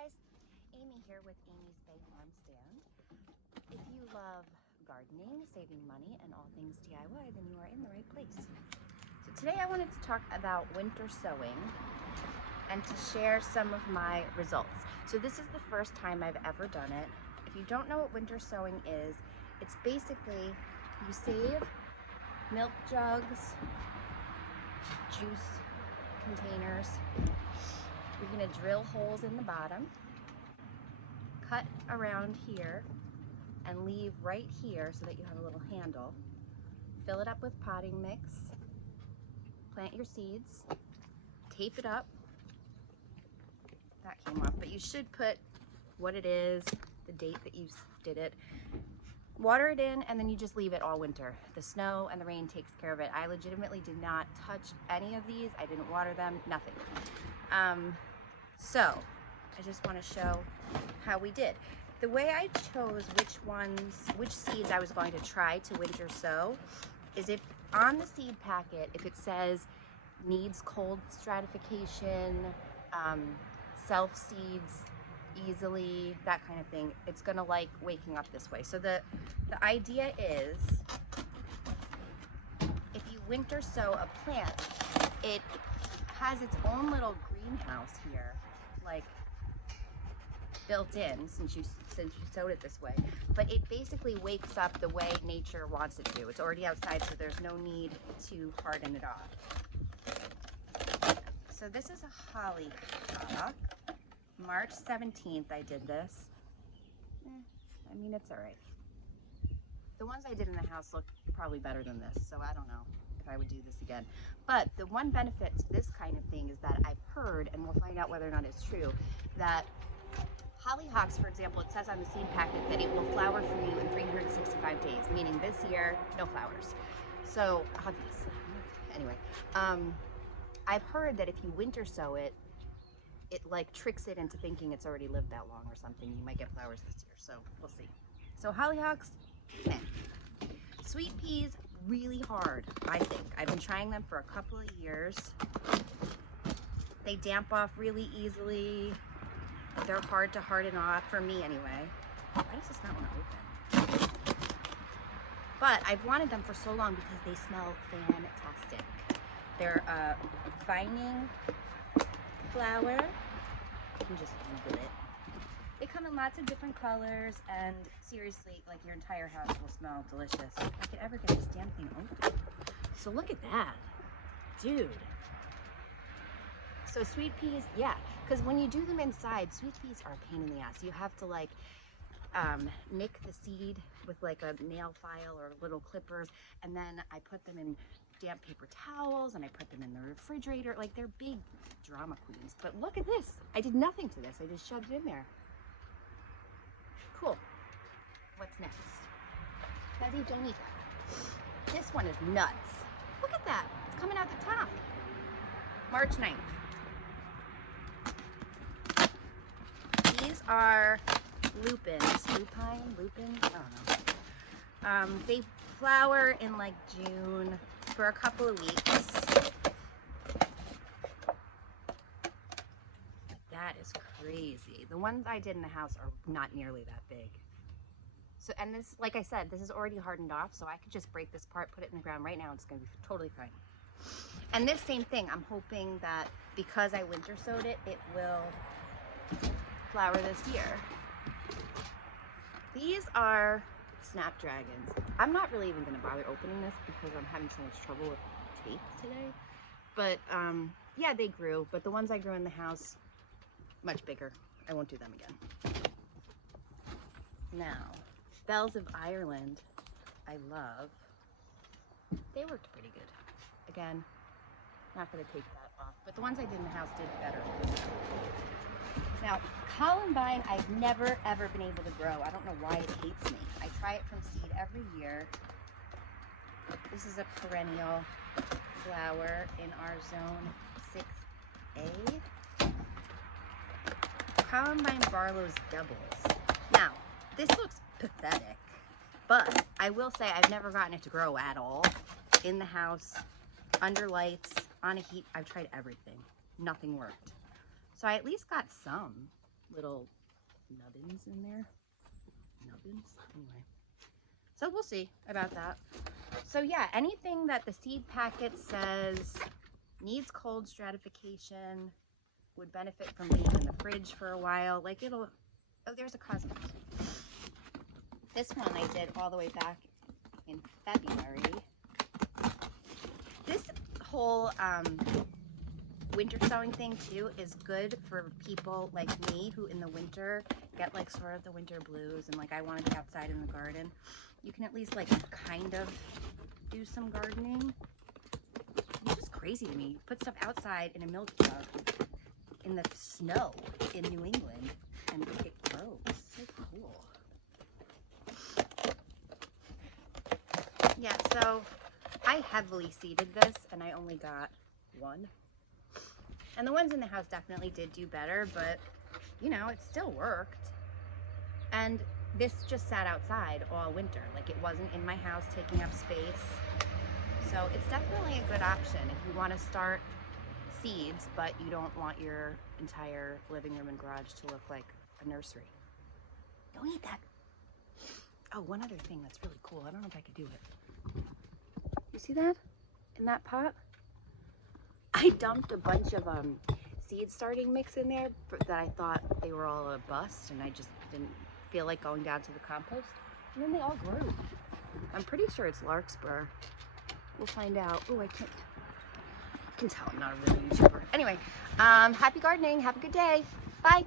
guys, Amy here with Amy's Bay Farm Stand. If you love gardening, saving money, and all things DIY, then you are in the right place. So today I wanted to talk about winter sowing and to share some of my results. So this is the first time I've ever done it. If you don't know what winter sowing is, it's basically you save milk jugs, juice containers. You're gonna drill holes in the bottom, cut around here, and leave right here so that you have a little handle. Fill it up with potting mix, plant your seeds, tape it up. That came off, but you should put what it is, the date that you did it, water it in, and then you just leave it all winter. The snow and the rain takes care of it. I legitimately did not touch any of these. I didn't water them, nothing. So I just want to show how we did. The way I chose which seeds I was going to try to winter sow is if on the seed packet, if it says needs cold stratification, self-seeds easily, that kind of thing, it's gonna like waking up this way. So the idea is if you winter sow a plant, it has its own little greenhouse here, like built in since you sowed it this way, but it basically wakes up the way nature wants it to. It's already outside, so there's no need to harden it off. So this is a hollyhock. March 17th I did this. I mean, it's all right. The ones I did in the house look probably better than this, so I don't know if I would do this again. But the one benefit to this kind of thing is that I've heard, and we'll find out whether or not it's true, that hollyhocks, for example, it says on the seed packet that it will flower for you in 365 days, meaning this year, no flowers. So obviously, anyway, I've heard that if you winter sow it, it like tricks it into thinking it's already lived that long or something. You might get flowers this year, so we'll see. So hollyhocks, sweet peas, really hard, I think. I've been trying them for a couple of years. They damp off really easily. They're hard to harden off, for me anyway. Why does this not want to open? But I've wanted them for so long because they smell fantastic. They're vining flower. You can just Google it. They come in lots of different colors, and seriously, like your entire house will smell delicious. If I could ever get this damn thing open. So look at that, dude. So sweet peas, yeah, because when you do them inside, sweet peas are a pain in the ass. You have to like nick the seed with like a nail file or little clippers, and then I put them in damp paper towels and I put them in the refrigerator. Like, they're big drama queens. But look at this. I did nothing to this. I just shoved it in there. Cool. What's next? Fuzzy Janita. This one is nuts. Look at that. It's coming out the top. March 9th. These are lupins. Lupin? I don't know. They flower in like June for a couple of weeks. That is crazy. The ones I did in the house are not nearly that big. So, and this, like I said, this is already hardened off, so I could just break this part, put it in the ground right now, and it's gonna be totally fine. And this same thing, I'm hoping that because I winter sowed it, it will flower this year. These are Snapdragons. I'm not really even gonna bother opening this because I'm having so much trouble with tape today. But yeah, they grew, but the ones I grew in the house, much bigger. I won't do them again. Now, Bells of Ireland, I love. They worked pretty good. Again, not gonna take that off, but the ones I did in the house did better. Now, Columbine, I've never ever been able to grow. I don't know why it hates me. I try it from seed every year. This is a perennial flower in our zone 6A. Columbine Barlow's doubles. Now, this looks pathetic, but I will say I've never gotten it to grow at all. In the house, under lights, on a heat, I've tried everything. Nothing worked. So I at least got some. little nubbins in there. Nubbins? Anyway. So we'll see about that. So yeah, anything that the seed packet says needs cold stratification, would benefit from being in the fridge for a while, like it'll, oh, there's a cosmos. This one I did all the way back in February. This whole winter sowing thing too is good for people like me who in the winter get like sort of the winter blues and like I want to be outside in the garden. You can at least like kind of do some gardening. It's just crazy to me. Put stuff outside in a milk jug in the snow in New England and it grows. So cool. Yeah, so I heavily seeded this and I only got one. And the ones in the house definitely did do better, but you know, it still worked. And this just sat outside all winter. Like it wasn't in my house taking up space. So it's definitely a good option if you want to start seeds, but you don't want your entire living room and garage to look like a nursery. Don't eat that. Oh, one other thing that's really cool. I don't know if I could do it. You see that? In that pot? I dumped a bunch of seed starting mix in there that I thought they were all a bust, and I just didn't feel like going down to the compost. And then they all grew. I'm pretty sure it's larkspur. We'll find out. Oh, I can tell I'm not a really YouTuber. Anyway, happy gardening. Have a good day. Bye.